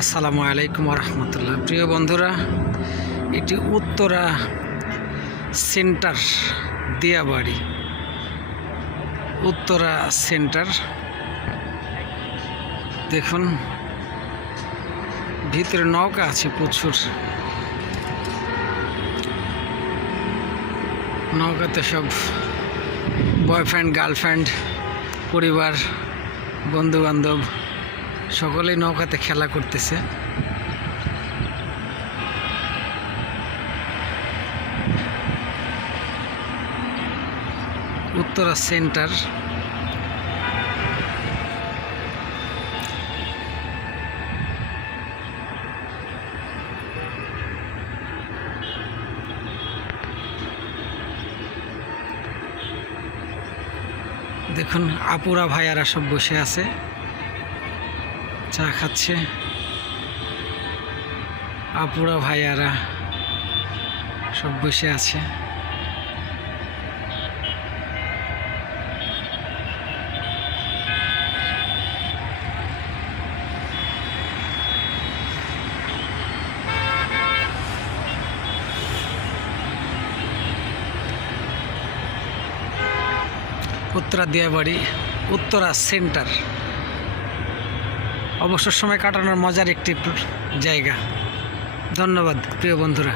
আসসালামু আলাইকুম রহমতুল্লাহ। প্রিয় বন্ধুরা, এটি উত্তরা সেন্টার দিয়াবাড়ি, উত্তরা সেন্টার। দেখুন ভিতরে নৌকা আছে প্রচুর, নৌকাতে সব বয়ফ্রেন্ড গার্লফ্রেন্ড পরিবার বন্ধু বান্ধব সকলেই নৌকাতে খেলা করতেছে। উত্তরা সেন্টার। দেখুন আপুরা ভাইয়ারা সব বসে আছে, চা খাচ্ছে। আপুরা ভাইয়ারা সব বসে আছে। উত্তরা দিয়াবাড়ি, উত্তরা সেন্টার অবসর সময় কাটানোর মজার একটি জায়গা। ধন্যবাদ প্রিয় বন্ধুরা।